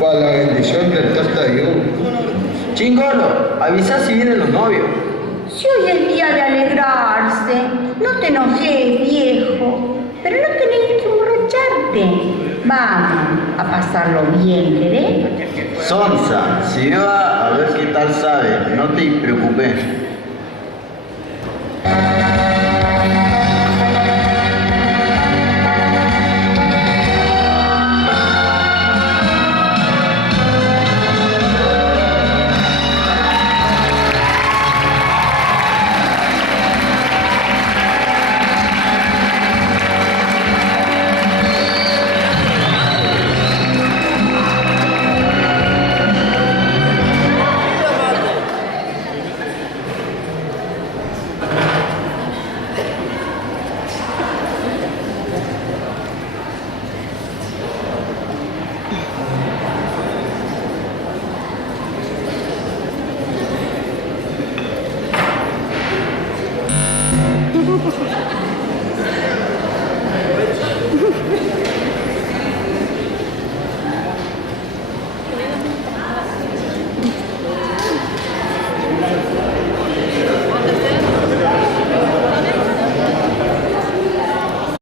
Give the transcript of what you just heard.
Para la bendición del Tostayú. Chingolo, avisa si vienen los novios. Si hoy es día de alegrarse, no te enojes, viejo, pero no tenés que emborracharte. Vamos a pasarlo bien, ¿querés? Sonsa, si va a ver qué tal sabe, no te preocupes.